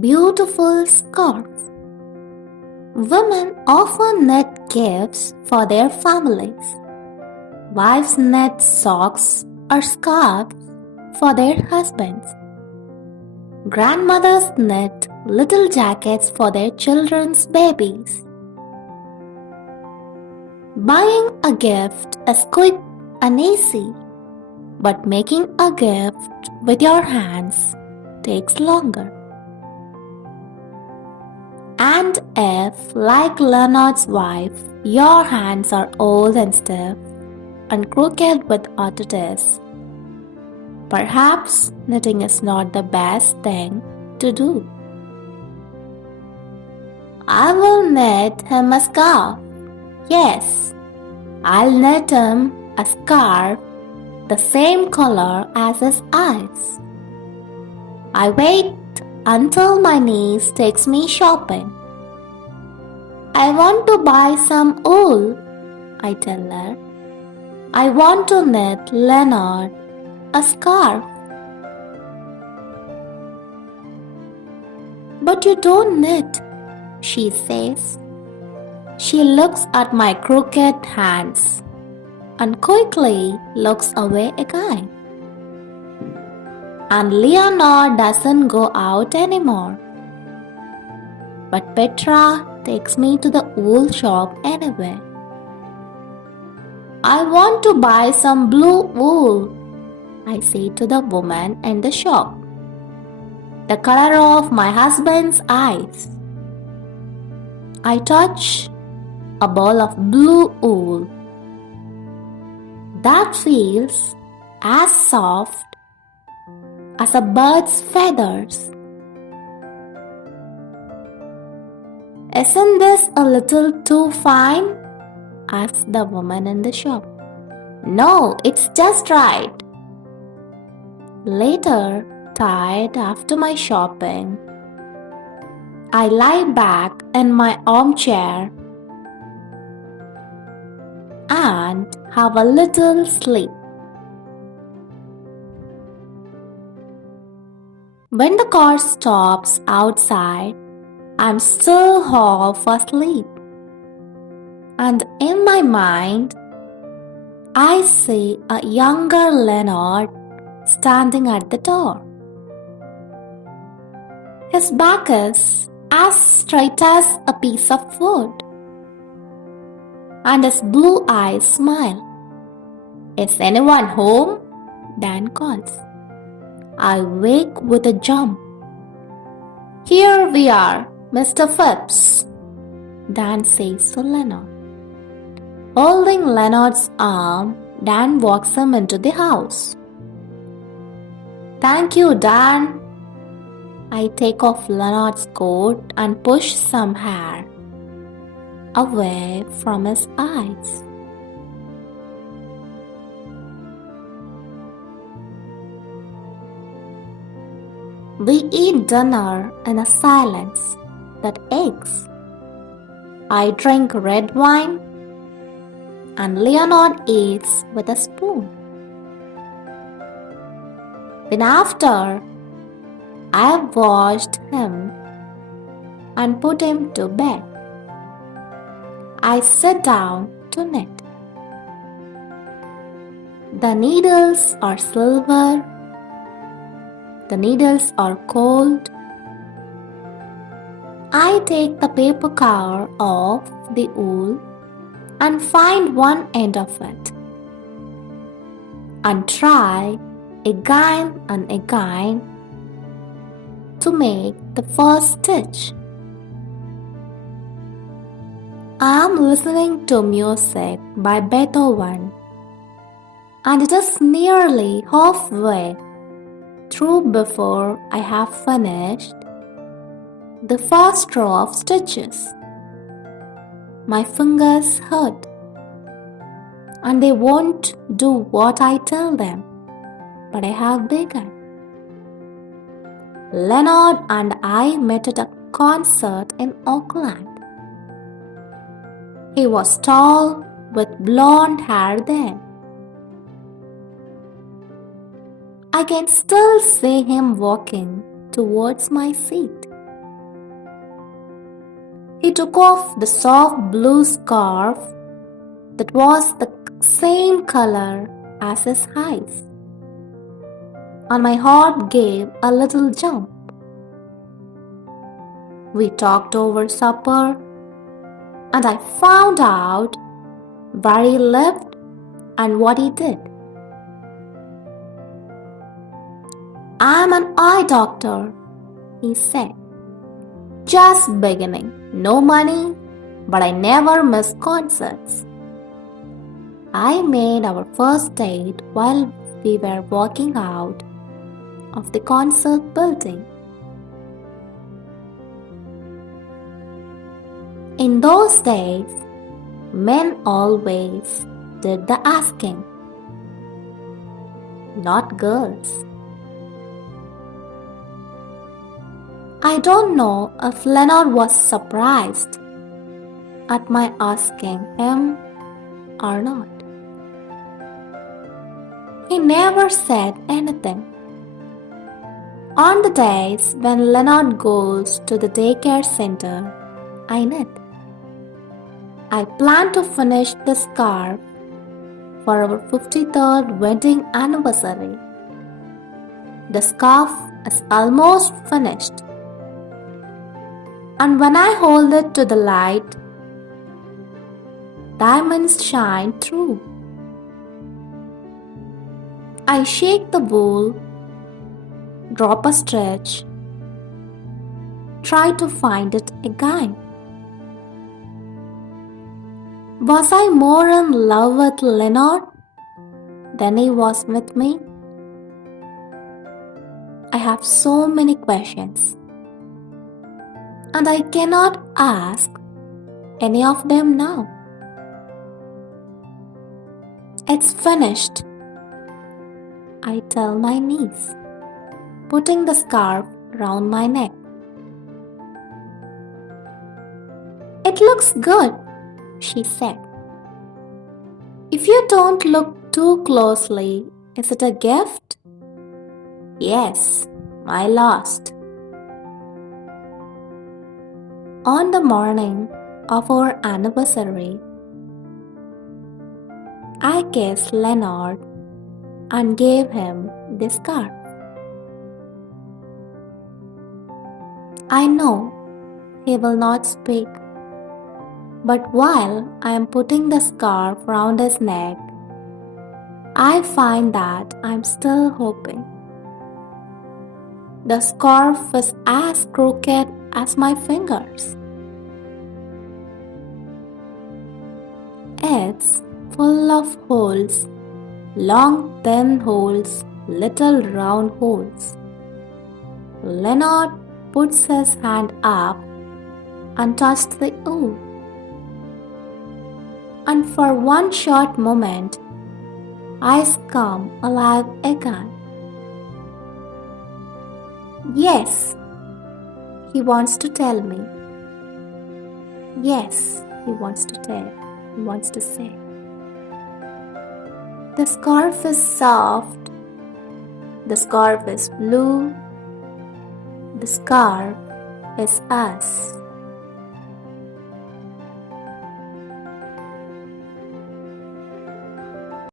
beautiful scarf. Women often knit gifts for their families. Wives knit socks or scarves for their husbands. Grandmothers knit little jackets for their children's babies. Buying a gift is quick and easy, but making a gift with your hands takes longer. And if, like Leonard's wife, your hands are old and stiff and crooked with arthritis, perhaps knitting is not the best thing to do. I will knit him a scarf. Yes, I'll knit him a scarf the same color as his eyes. I wait until my niece takes me shopping. I want to buy some wool, I tell her. I want to knit Leonard a scarf. But you don't knit, she says. She looks at my crooked hands and quickly looks away again. And Leonard doesn't go out anymore. But Petra takes me to the wool shop anyway. I want to buy some blue wool, I say to the woman in the shop. The color of my husband's eyes. I touch a ball of blue wool. That feels as soft as a bird's feathers. Isn't this a little too fine? Asks the woman in the shop. No, it's just right. Later, tired after my shopping, I lie back in my armchair and have a little sleep. When the car stops outside, I'm still half asleep. And in my mind, I see a younger Leonard standing at the door. His back is as straight as a piece of wood, and his blue eyes smile. Is anyone home? Dan calls. I wake with a jump. Here we are, Mr. Phipps, Dan says to Leonard. Holding Leonard's arm, Dan walks him into the house. Thank you, Dan. I take off Leonard's coat and push some hair away from his eyes. We eat dinner in a silence that aches. I drink red wine and Leonard eats with a spoon. Then after I have washed him and put him to bed, I sit down to knit. The needles are silver, the needles are cold. I take the paper cover off the wool and find one end of it and try again and again to make the first stitch. I am listening to music by Beethoven, and it is nearly halfway through before I have finished the first row of stitches. My fingers hurt, and they won't do what I tell them, but I have begun. Leonard and I met at a concert in Auckland. He was tall with blonde hair then. I can still see him walking towards my seat. took off the soft blue scarf that was the same color as his eyes, and my heart gave a little jump. We talked over supper, and I found out where he lived and what he did. "I'm an eye doctor," he said. "Just beginning. No money, but I never miss concerts." I made our first date while we were walking out of the concert building. In those days, men always did the asking, not girls. I don't know if Leonard was surprised at my asking him or not. He never said anything. On the days when Leonard goes to the daycare center, I knit. I plan to finish the scarf for our 53rd wedding anniversary. The scarf is almost finished, and when I hold it to the light, diamonds shine through. I shake the wool, drop a stitch, try to find it again. Was I more in love with Leonard than he was with me? I have so many questions, and I cannot ask any of them now. "It's finished," I tell my niece, putting the scarf round my neck. "It looks good," she said. "If you don't look too closely, is it a gift?" "Yes, my last." On the morning of our anniversary, I kissed Leonard and gave him the scarf. I know he will not speak, but while I am putting the scarf round his neck, I find that I am still hoping. The scarf is as crooked as my fingers. It's full of holes, long thin holes, little round holes. Leonard puts his hand up and touched the wool, and for one short moment, eyes come alive again. Yes, he wants to tell me. Yes, he wants to say. The scarf is soft. The scarf is blue. The scarf is us.